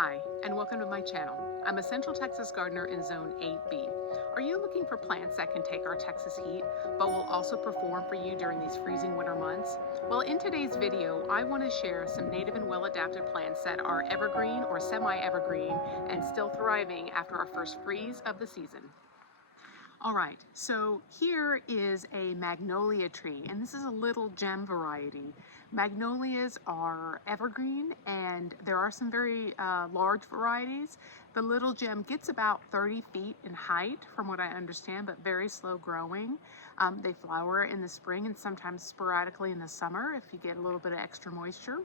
Hi, and welcome to my channel. I'm a Central Texas gardener in Zone 8B. Are you looking for plants that can take our Texas heat, but will also perform for you during these freezing winter months? Well, in today's video, I want to share some native and well-adapted plants that are evergreen or semi-evergreen and still thriving after our first freeze of the season. All right, so here is a magnolia tree, and this is a little gem variety. Magnolias are evergreen, and there are some very large varieties. The little gem gets about 30 feet in height, from what I understand, but very slow growing. They flower in the spring and sometimes sporadically in the summer if you get a little bit of extra moisture.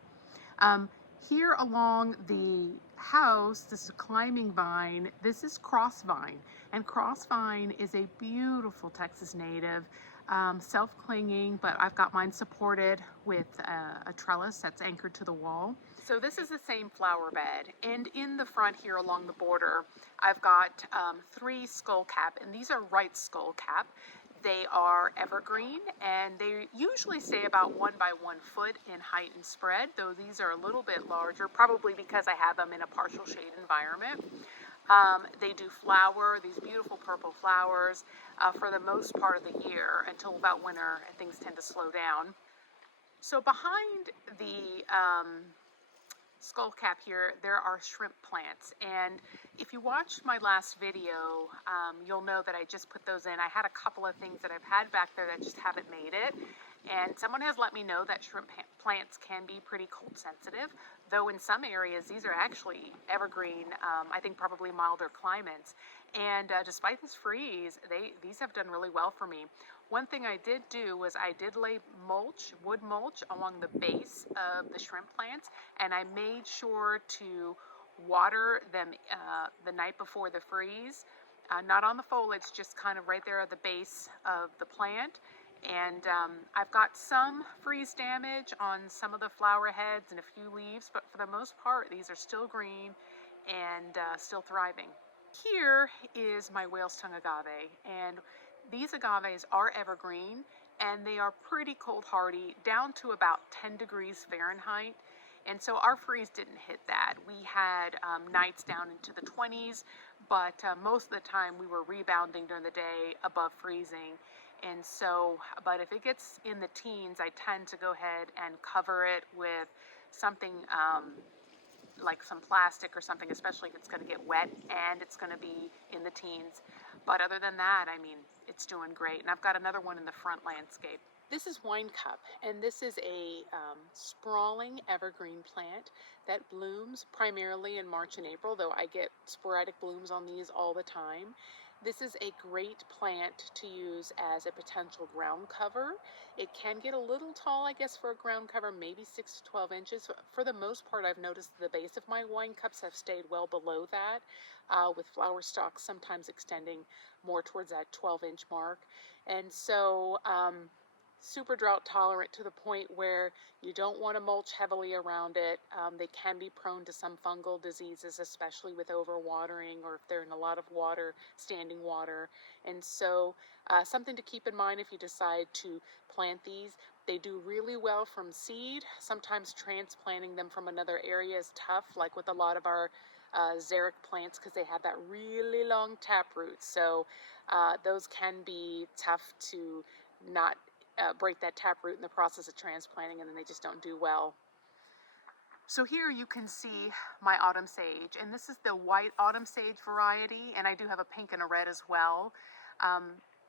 Um, Here along the house, this is a climbing vine. This is crossvine, and crossvine is a beautiful Texas native, self-clinging, but I've got mine supported with a trellis that's anchored to the wall. So this is the same flower bed, and in the front here along the border, I've got three skullcap, and these are right skullcap. They are evergreen, and they usually stay about 1 by 1 foot in height and spread, though these are a little bit larger, probably because I have them in a partial shade environment. They do flower, these beautiful purple flowers, for the most part of the year until about winter, and things tend to slow down. So behind the skullcap here, there are shrimp plants, and if you watched my last video, you'll know that I just put those in. I had a couple of things that I've had back there that just haven't made it, and someone has let me know that shrimp plants can be pretty cold sensitive, though in some areas these are actually evergreen. I think probably milder climates, and despite this freeze, these have done really well for me. One thing I did do was I did lay mulch, wood mulch, along the base of the shrimp plants, and I made sure to water them the night before the freeze, not on the foliage, just kind of right there at the base of the plant. And I've got some freeze damage on some of the flower heads and a few leaves, but for the most part, these are still green and still thriving. Here is my whale's tongue agave, and these agaves are evergreen, and they are pretty cold hardy, down to about 10 degrees Fahrenheit. And so our freeze didn't hit that. We had nights down into the 20s, but most of the time we were rebounding during the day above freezing. And so, but if it gets in the teens, I tend to go ahead and cover it with something like some plastic or something, especially if it's going to get wet and it's going to be in the teens. But other than that, I mean, it's doing great. And I've got another one in the front landscape. This is Winecup, and this is a sprawling evergreen plant that blooms primarily in March and April, though I get sporadic blooms on these all the time. This is a great plant to use as a potential ground cover. It can get a little tall, I guess, for a ground cover, maybe 6 to 12 inches. For the most part, I've noticed the base of my wine cups have stayed well below that, with flower stalks sometimes extending more towards that 12-inch mark. And so, super drought tolerant to the point where you don't want to mulch heavily around it. They can be prone to some fungal diseases, especially with overwatering or if they're in a lot of water, standing water. And so something to keep in mind if you decide to plant these. They do really well from seed. Sometimes transplanting them from another area is tough, like with a lot of our xeric plants, because they have that really long taproot. So those can be tough to not break that taproot in the process of transplanting, and then they just don't do well. So here you can see my autumn sage, and this is the white autumn sage variety, and I do have a pink and a red as well.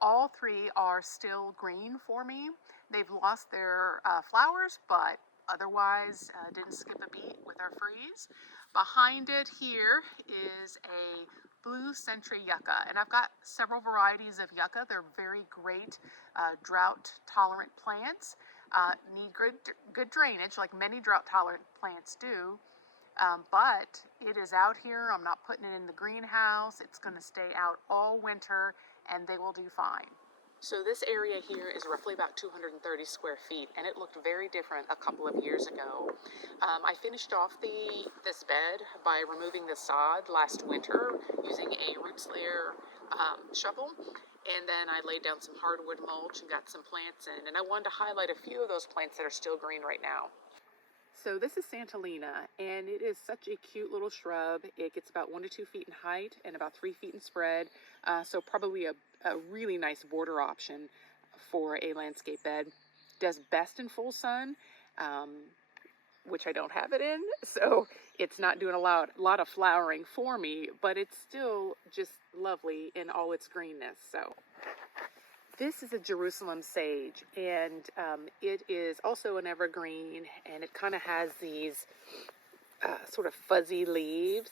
All three are still green for me. They've lost their flowers, but otherwise didn't skip a beat with our freeze. Behind it here is a blue century yucca, and I've got several varieties of yucca. They're very great drought tolerant plants. Need good drainage, like many drought tolerant plants do, but it is out here. I'm not putting it in the greenhouse. It's going to stay out all winter, and they will do fine. So this area here is roughly about 230 square feet, and it looked very different a couple of years ago. I finished off this bed by removing the sod last winter using a root slayer shovel, and then I laid down some hardwood mulch and got some plants in, and I wanted to highlight a few of those plants that are still green right now. So this is Santa Lina, and it is such a cute little shrub. It gets about 1 to 2 feet in height and about 3 feet in spread. So probably a really nice border option for a landscape bed. Does best in full sun, which I don't have it in, so it's not doing a lot of flowering for me, but it's still just lovely in all its greenness. So this is a Jerusalem sage, and it is also an evergreen, and it kind of has these sort of fuzzy leaves.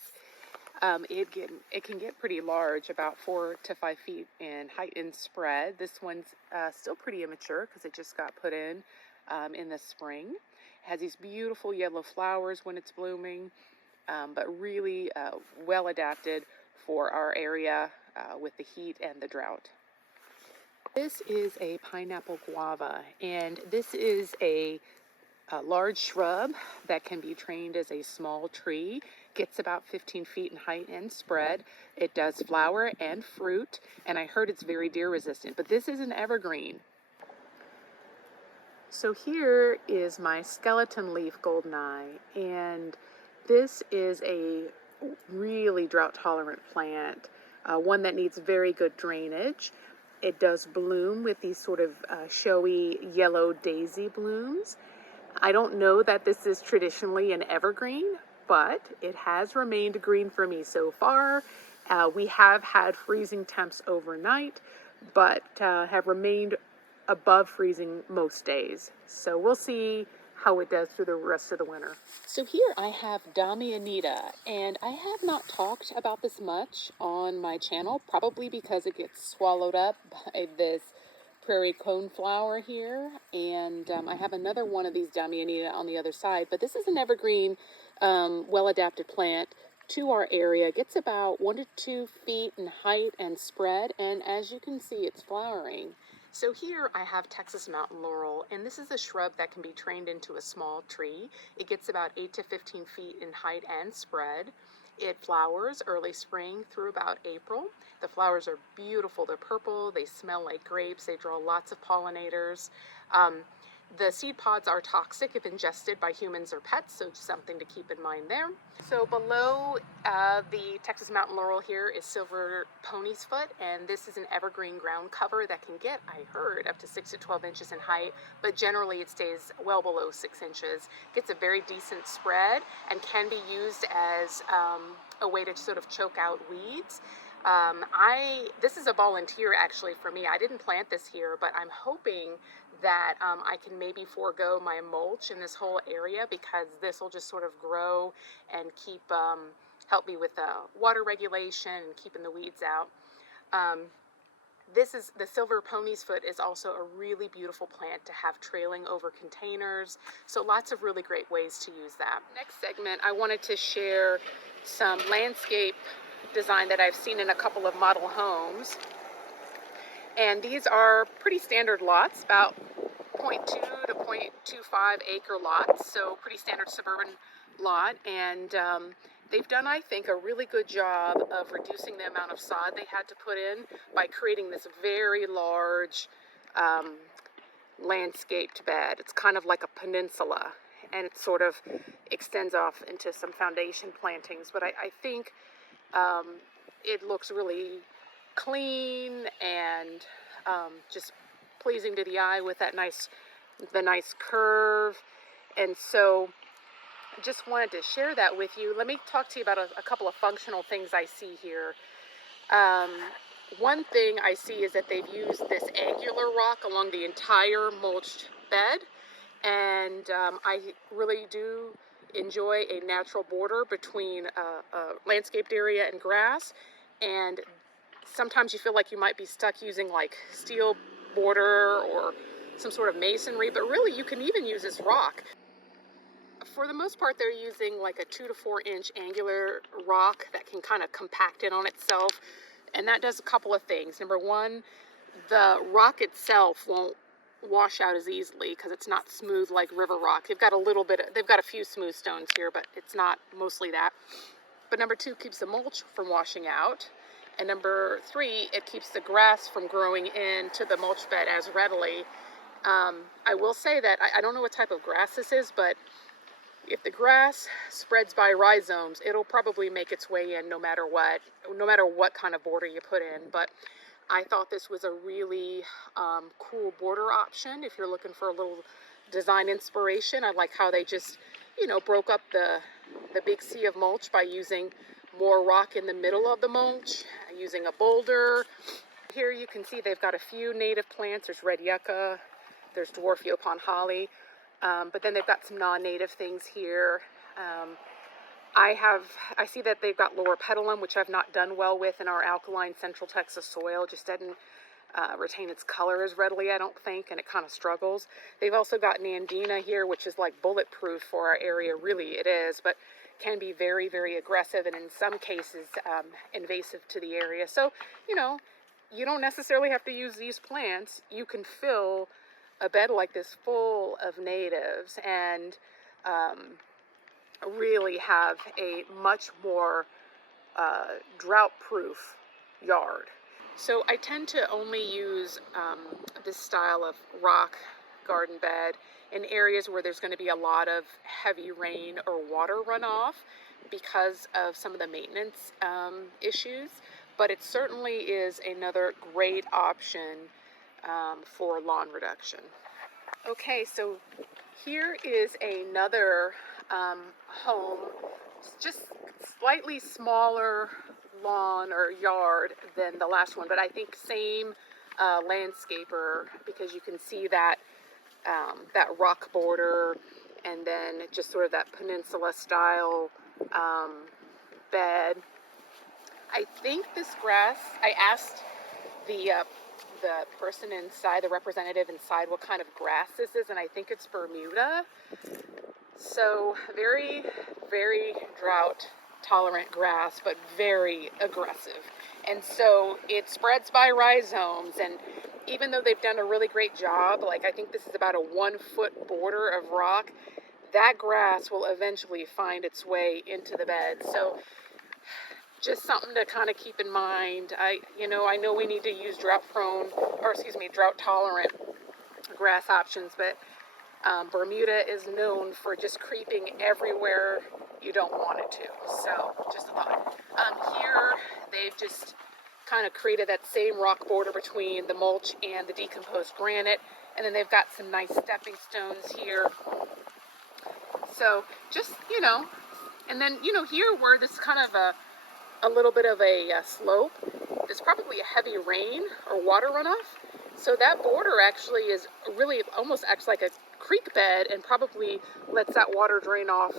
It can get pretty large, about 4 to 5 feet in height and spread. This one's still pretty immature because it just got put in the spring. It has these beautiful yellow flowers when it's blooming, but really well adapted for our area with the heat and the drought. This is a pineapple guava, and this is a large shrub that can be trained as a small tree. Gets about 15 feet in height and spread. It does flower and fruit, and I heard it's very deer resistant, but this is an evergreen. So here is my skeleton leaf goldeneye, and this is a really drought tolerant plant, one that needs very good drainage. It does bloom with these sort of showy yellow daisy blooms. I don't know that this is traditionally an evergreen, but it has remained green for me so far. We have had freezing temps overnight, but have remained above freezing most days. So we'll see how it does through the rest of the winter. So here I have Damianita, and I have not talked about this much on my channel, probably because it gets swallowed up by this prairie coneflower here, and I have another one of these Damianita on the other side, but this is an evergreen, well-adapted plant to our area. It gets about 1 to 2 feet in height and spread, and as you can see, it's flowering. So here I have Texas mountain laurel, and this is a shrub that can be trained into a small tree. It gets about 8 to 15 feet in height and spread. It flowers early spring through about April. The flowers are beautiful. They're purple. They smell like grapes. They draw lots of pollinators. The seed pods are toxic if ingested by humans or pets, so just something to keep in mind there. So below the Texas mountain laurel here is silver pony's foot, and this is an evergreen ground cover that can get, I heard, up to 6 to 12 inches in height, but generally it stays well below 6 inches. Gets a very decent spread and can be used as a way to sort of choke out weeds. This is a volunteer actually for me. I didn't plant this here, but I'm hoping that I can maybe forego my mulch in this whole area, because this will just sort of grow and help me with water regulation and keeping the weeds out. This is the silver pony's foot is also a really beautiful plant to have trailing over containers. So lots of really great ways to use that. Next segment, I wanted to share some landscape design that I've seen in a couple of model homes. And these are pretty standard lots, about 0.2 to 0.25 acre lots, so pretty standard suburban lot. And they've done, I think, a really good job of reducing the amount of sod they had to put in by creating this very large landscaped bed. It's kind of like a peninsula, and it sort of extends off into some foundation plantings. But I think it looks really clean and just pleasing to the eye with the nice curve. And so just wanted to share that with you. Let me talk to you about a couple of functional things I see here. One thing I see is that they've used this angular rock along the entire mulched bed, and I really do enjoy a natural border between a landscaped area and grass. And sometimes you feel like you might be stuck using like steel border or some sort of masonry, but really you can even use this rock. For the most part, they're using like a 2 to 4 inch angular rock that can kind of compact in on itself, and that does a couple of things. Number one, the rock itself won't wash out as easily because it's not smooth like river rock. They've got a few smooth stones here, but it's not mostly that. But number two, keeps the mulch from washing out. And number three, it keeps the grass from growing into the mulch bed as readily. I will say that I don't know what type of grass this is, but if the grass spreads by rhizomes, it'll probably make its way in no matter what kind of border you put in. But I thought this was a really cool border option if you're looking for a little design inspiration. I like how they just, broke up the big sea of mulch by using more rock in the middle of the mulch, using a boulder. Here you can see they've got a few native plants. There's red yucca, there's dwarf Yopon holly, but then they've got some non-native things here. I see that they've got Laurel petalum, which I've not done well with in our alkaline Central Texas soil. Just doesn't retain its color as readily, I don't think, and it kind of struggles. They've also got Nandina here, which is like bulletproof for our area. Really, it is, but can be very, very aggressive and in some cases invasive to the area. So, you don't necessarily have to use these plants. You can fill a bed like this full of natives and really have a much more drought-proof yard. So I tend to only use this style of rock garden bed in areas where there's going to be a lot of heavy rain or water runoff because of some of the maintenance issues. But it certainly is another great option for lawn reduction. Okay, so here is another home, just slightly smaller lawn or yard than the last one, but I think same landscaper, because you can see that that rock border and then just sort of that peninsula style bed. I think this grass, I asked the person inside, the representative inside, what kind of grass this is, and I think it's Bermuda. So very, very drought tolerant grass, but very aggressive. And so it spreads by rhizomes, and even though they've done a really great job, like I think this is about a 1 foot border of rock, that grass will eventually find its way into the bed. So just something to kind of keep in mind. I know we need to use drought tolerant grass options, but Bermuda is known for just creeping everywhere you don't want it to. So just a thought. Here they've just kind of created that same rock border between the mulch and the decomposed granite, and then they've got some nice stepping stones here. So just, and then, here where this is kind of a little bit of a slope, there's probably a heavy rain or water runoff. So that border actually is really almost acts like a creek bed and probably lets that water drain off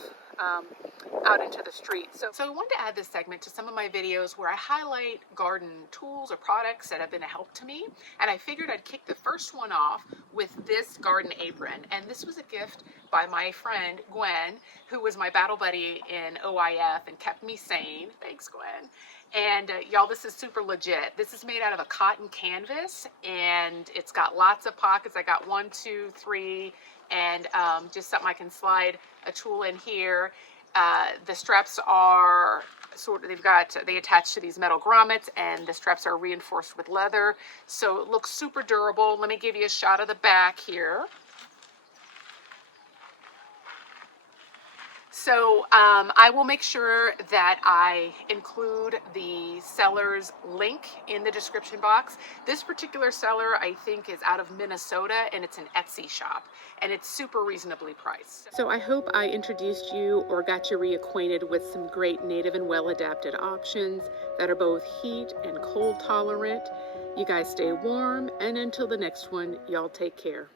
out into the street. So I wanted to add this segment to some of my videos where I highlight garden tools or products that have been a help to me. And I figured I'd kick the first one off with this garden apron. And this was a gift by my friend Gwen, who was my battle buddy in OIF and kept me sane. Thanks, Gwen. And y'all, this is super legit. This is made out of a cotton canvas, and it's got lots of pockets. I got 1, 2, 3, and just something I can slide a tool in here. The straps are they attach to these metal grommets, and the straps are reinforced with leather. So it looks super durable. Let me give you a shot of the back here. So I will make sure that I include the seller's link in the description box. This particular seller, I think, is out of Minnesota, and it's an Etsy shop, and it's super reasonably priced. So I hope I introduced you or got you reacquainted with some great native and well-adapted options that are both heat and cold tolerant. You guys stay warm, and until the next one, y'all take care.